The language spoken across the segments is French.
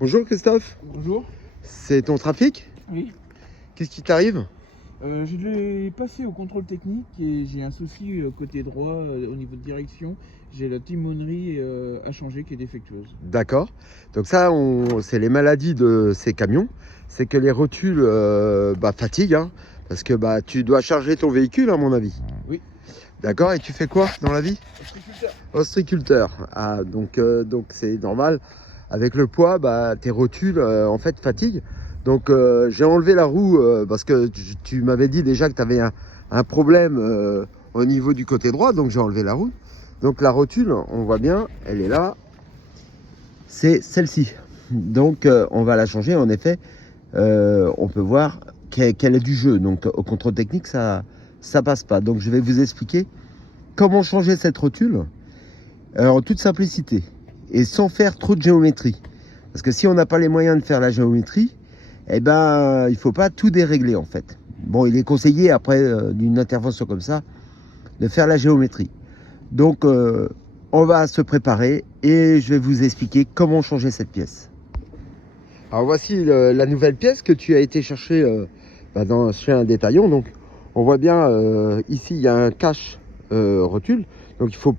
Bonjour Christophe, Bonjour. c'est ton trafic? Oui. Qu'est-ce qui t'arrive? Je l'ai passé au contrôle technique et j'ai un souci côté droit au niveau de direction. J'ai la timonerie à changer qui est défectueuse. D'accord, donc ça c'est les maladies de ces camions, c'est que les rotules fatiguent, hein, parce que tu dois charger ton véhicule à mon avis. Oui. D'accord, et tu fais quoi dans la vie? Ostriculteur. Ostriculteur. Ah, donc c'est normal, avec le poids, tes rotules en fait fatiguent. Donc j'ai enlevé la roue parce que tu m'avais dit déjà que tu avais un problème au niveau du côté droit, donc j'ai enlevé la roue. Donc la rotule, on voit bien, elle est là, c'est celle-ci. Donc on va la changer, en effet, on peut voir qu'elle est du jeu. Donc au contrôle technique, ça passe pas. Donc je vais vous expliquer comment changer cette rotule en toute simplicité et sans faire trop de géométrie. Parce que si on n'a pas les moyens de faire la géométrie, il ne faut pas tout dérégler en fait. Bon, il est conseillé après d'une intervention comme ça de faire la géométrie. Donc on va se préparer et je vais vous expliquer comment changer cette pièce. Alors voici la nouvelle pièce que tu as été chercher chez un détaillant. Donc on voit bien ici il y a un cache rotule. Donc il faut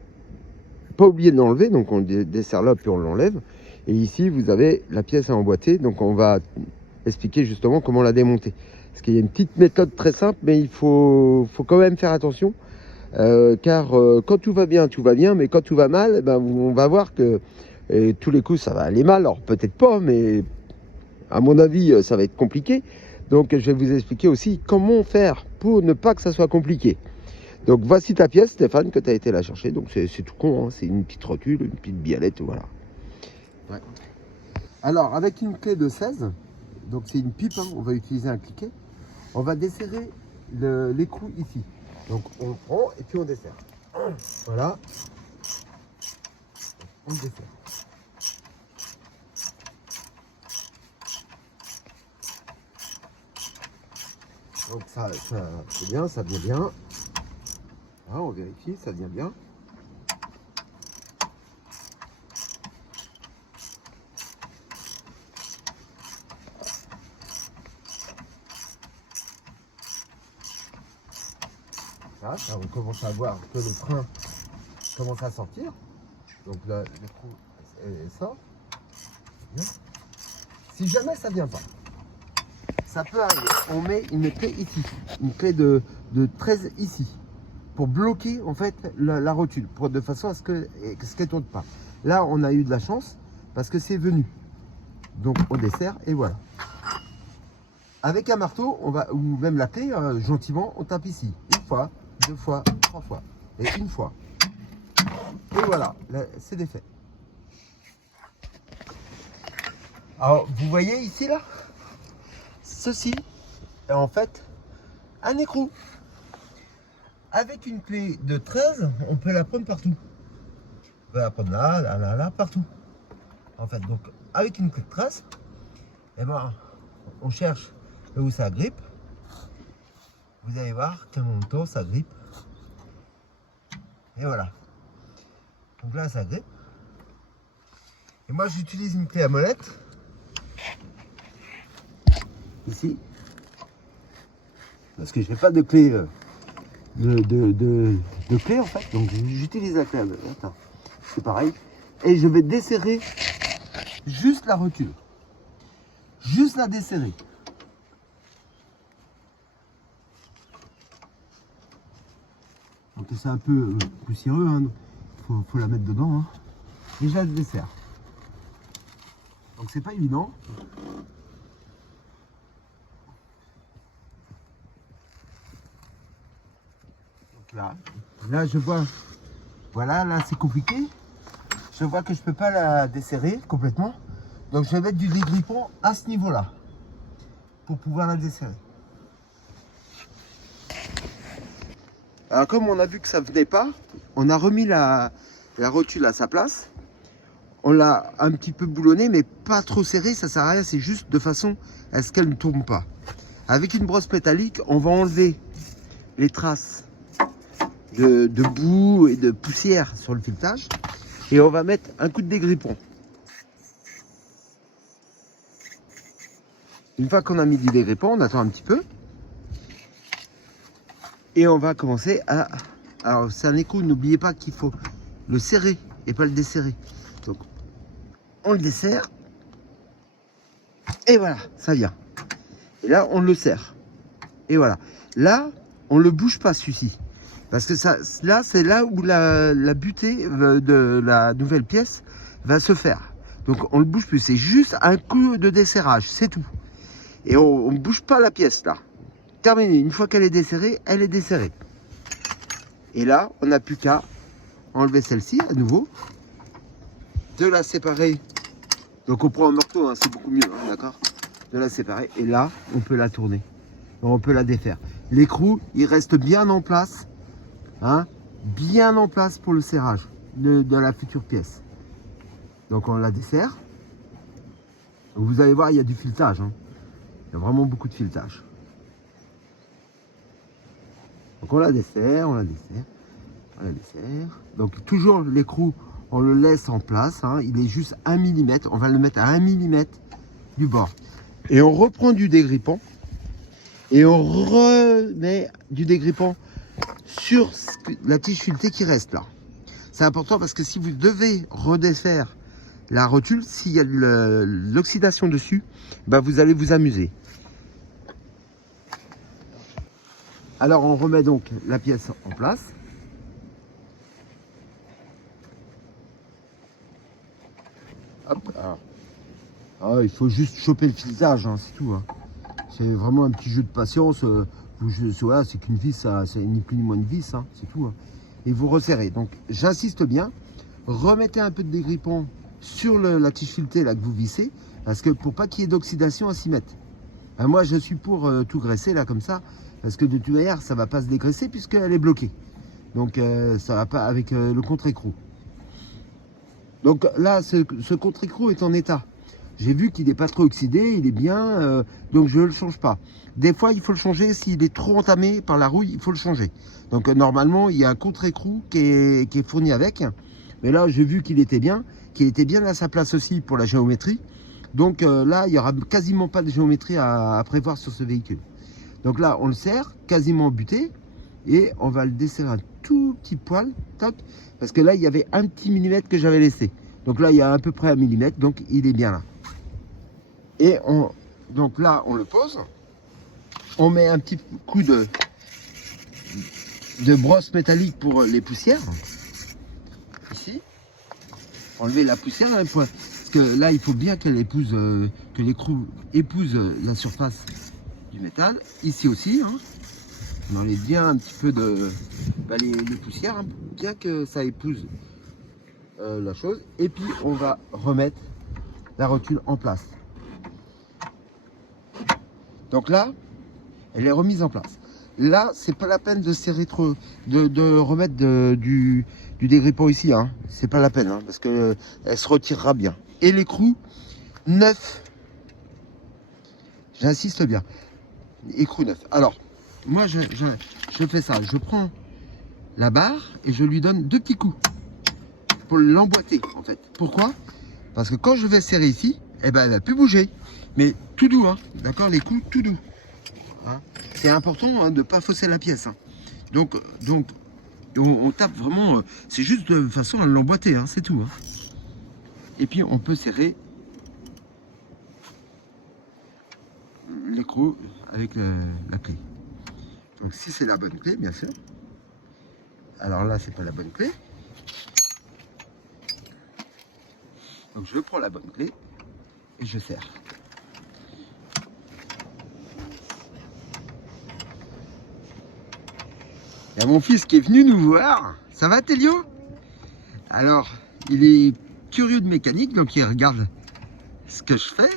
pas oublier de l'enlever. Donc on le dessert là puis on l'enlève. Et ici vous avez la pièce à emboîter. Donc on va expliquer justement comment la démonter. Parce qu'il y a une petite méthode très simple, mais il faut quand même faire attention. Car quand tout va bien, mais quand tout va mal, on va voir que tous les coups ça va aller mal. Alors peut-être pas, mais à mon avis ça va être compliqué. Donc je vais vous expliquer aussi comment faire pour ne pas que ça soit compliqué. Donc voici ta pièce Stéphane que tu as été la chercher. Donc c'est tout con, hein. C'est une petite rotule, une petite biellette, voilà. Ouais. Alors avec une clé de 16, donc c'est une pipe, hein, on va utiliser un cliquet. On va desserrer l'écrou ici. Donc on prend et puis on dessert. Voilà. On dessert. Donc ça c'est bien, ça vient bien. Voilà, on vérifie, ça vient bien. Là, on commence à voir que le frein commence à sortir. Donc là, l'écrou sort. Bien. Si jamais ça vient pas, ça peut arriver. On met une clé ici, une clé de 13 ici, pour bloquer en fait la rotule, de façon à ce qu'elle ne tourne pas. Là, on a eu de la chance parce que c'est venu. Donc on dessert et voilà. Avec un marteau, on va, ou même la clé, gentiment, on tape ici. Une fois, 2 fois, 3 fois. Et une fois. Et voilà, c'est défait. Alors, vous voyez ici, là, ceci est en fait un écrou. Avec une clé de 13, on peut la prendre partout. On peut la prendre là, là, là, là, partout. En fait, donc, avec une clé de 13, eh ben, on cherche là où ça grippe. Vous allez voir qu'à mon tour, ça grippe. Et voilà. Donc là, ça grippe. Et moi, j'utilise une clé à molette. Ici. Parce que je n'ai pas de clé de clé en fait. Donc j'utilise la clé à molette. C'est pareil. Et je vais desserrer juste la rotule. Juste la desserrer. Donc c'est un peu poussiéreux, hein. Faut la mettre dedans, hein. Et je la desserre. Donc c'est pas évident. Donc là je vois, voilà, là c'est compliqué. Je vois que je peux pas la desserrer complètement. Donc je vais mettre du dégrippant à ce niveau-là pour pouvoir la desserrer. Alors comme on a vu que ça venait pas, on a remis la rotule à sa place. On l'a un petit peu boulonné, mais pas trop serré, ça sert à rien, c'est juste de façon à ce qu'elle ne tourne pas. Avec une brosse métallique, on va enlever les traces de boue et de poussière sur le filetage et on va mettre un coup de dégrippant. Une fois qu'on a mis du dégrippant, on attend un petit peu. Et on va commencer à... Alors c'est un écrou, n'oubliez pas qu'il faut le serrer et pas le desserrer. Donc on le desserre. Et voilà, ça vient. Et là, on le serre. Et voilà. Là, on ne le bouge pas celui-ci. Parce que ça, là, c'est là où la butée de la nouvelle pièce va se faire. Donc on ne le bouge plus. C'est juste un coup de desserrage, c'est tout. Et on ne bouge pas la pièce là. Terminé. Une fois qu'elle est desserrée, elle est desserrée. Et là, on n'a plus qu'à enlever celle-ci à nouveau. De la séparer. Donc on prend un marteau, hein, c'est beaucoup mieux, hein, d'accord? De la séparer. Et là, on peut la tourner. On peut la défaire. L'écrou, il reste bien en place. Hein, bien en place pour le serrage de la future pièce. Donc on la desserre. Vous allez voir, il y a du filetage. Hein. Il y a vraiment beaucoup de filetage. Donc on la dessert, on la dessert, on la dessert. Donc toujours l'écrou, on le laisse en place. Hein. Il est juste 1 mm. On va le mettre à 1 mm du bord. Et on reprend du dégrippant. Et on remet du dégrippant sur la tige filetée qui reste là. C'est important parce que si vous devez redéfaire la rotule, s'il y a de l'oxydation dessus, bah vous allez vous amuser. Alors on remet donc la pièce en place. Hop, alors, il faut juste choper le filetage, hein, c'est tout. Hein. C'est vraiment un petit jeu de patience. Voilà, c'est qu'une vis, c'est ni plus ni moins une vis, hein, c'est tout. Hein. Et vous resserrez. Donc j'insiste bien, remettez un peu de dégrippant sur la tige filetée là que vous vissez, parce que pour pas qu'il y ait d'oxydation à s'y mettre. Moi je suis pour tout graisser là comme ça, parce que de toute manière ça va pas se dégraisser puisqu'elle est bloquée. Donc ça va pas avec le contre-écrou. Donc là ce contre-écrou est en état. J'ai vu qu'il n'est pas trop oxydé, il est bien, donc je ne le change pas. Des fois, il faut le changer, s'il est trop entamé par la rouille, il faut le changer. Donc normalement, il y a un contre-écrou qui est fourni avec. Mais là, j'ai vu qu'il était bien à sa place aussi pour la géométrie. Donc là, il n'y aura quasiment pas de géométrie à prévoir sur ce véhicule. Donc là, on le serre, quasiment buté, et on va le desserrer un tout petit poil, toc, parce que là, il y avait un petit millimètre que j'avais laissé. Donc là, il y a à peu près 1 millimètre, donc il est bien là. Et donc là, on le pose. On met un petit coup de brosse métallique pour les poussières. Ici. Enlever la poussière. Hein, parce que là, il faut bien qu'elle épouse, que l'écrou épouse la surface du métal. Ici aussi. Hein. On enlève bien un petit peu de les poussières. Hein, bien que ça épouse la chose. Et puis, on va remettre la rotule en place. Donc là, elle est remise en place. Là, c'est pas la peine de serrer trop, de remettre du dégrippant ici. Hein. C'est pas la peine, hein, parce que elle se retirera bien. Et l'écrou neuf. J'insiste bien. Écrou neuf. Alors, moi, je fais ça. Je prends la barre et je lui donne 2 petits coups pour l'emboîter, en fait. Pourquoi? Parce que quand je vais serrer ici, eh ben, elle va plus bouger. Mais tout doux, hein, d'accord, les coups tout doux. Hein. C'est important hein, de ne pas fausser la pièce. Hein. Donc on tape vraiment, c'est juste de façon à l'emboîter, hein, c'est tout. Hein. Et puis on peut serrer l'écrou avec la clé. Donc si c'est la bonne clé, bien sûr. Alors là, c'est pas la bonne clé. Donc je prends la bonne clé et je serre. Il y a mon fils qui est venu nous voir. Ça va, Télio? Alors, il est curieux de mécanique, donc il regarde ce que je fais.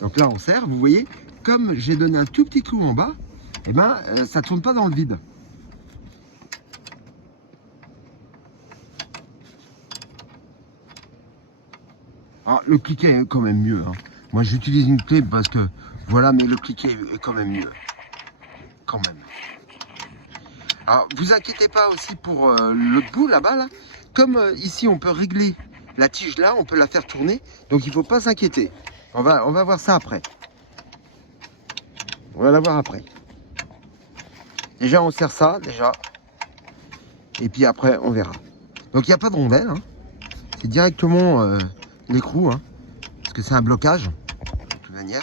Donc là, on serre, vous voyez, comme j'ai donné un tout petit coup en bas, eh ben, ça ne tourne pas dans le vide. Alors, le cliquet est quand même mieux. Hein. Moi, j'utilise une clé parce que, voilà, mais le cliquet est quand même mieux. Quand même. Alors, vous inquiétez pas aussi pour l'autre bout, là-bas, là. Comme ici, on peut régler la tige là, on peut la faire tourner. Donc il ne faut pas s'inquiéter. On va voir ça après. On va la voir après. Déjà, on serre ça, déjà. Et puis après, on verra. Donc il n'y a pas de rondelle. Hein. C'est directement l'écrou. Hein, parce que c'est un blocage. De toute manière.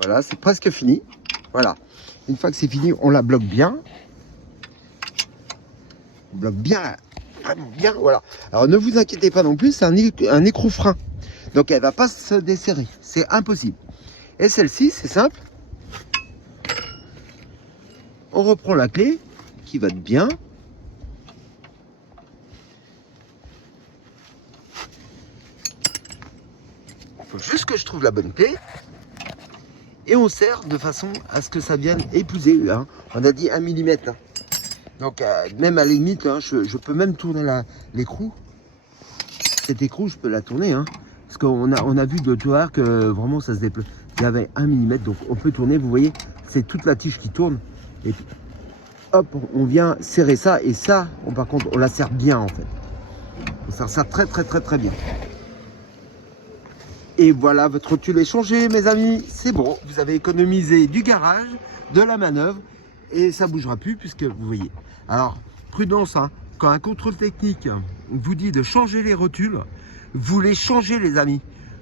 Voilà, c'est presque fini. Voilà. Une fois que c'est fini, on la bloque bien. On bloque bien, vraiment bien. Voilà. Alors ne vous inquiétez pas non plus, c'est un écrou frein. Donc elle ne va pas se desserrer. C'est impossible. Et celle-ci, c'est simple. On reprend la clé qui va bien. Il faut juste que je trouve la bonne clé. Et on serre de façon à ce que ça vienne épouser. Hein. On a dit 1 mm. Hein. Donc même à la limite, hein, je peux même tourner l'écrou. Cet écrou, je peux la tourner. Hein, parce qu'on a vu de tout à l'heure que vraiment ça se déploie. Il y avait 1 mm, donc on peut tourner. Vous voyez, c'est toute la tige qui tourne. Et puis, hop, on vient serrer ça. Et ça, par contre, on la serre bien en fait. On serre ça très bien. Et voilà, votre rotule est changée, mes amis. C'est bon, vous avez économisé du garage, de la manœuvre, et ça ne bougera plus, puisque vous voyez. Alors, prudence, hein, quand un contrôle technique vous dit de changer les rotules, vous les changez, les amis.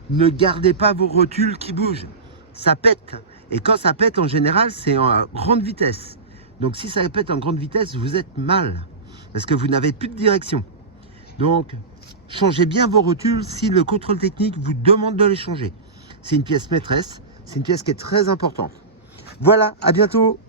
Ne gardez pas vos rotules qui bougent. Ça pète. Et quand ça pète, en général, c'est en grande vitesse. Donc, si ça pète en grande vitesse, vous êtes mal, parce que vous n'avez plus de direction. Donc, changez bien vos rotules si le contrôle technique vous demande de les changer. C'est une pièce maîtresse, c'est une pièce qui est très importante. Voilà, à bientôt.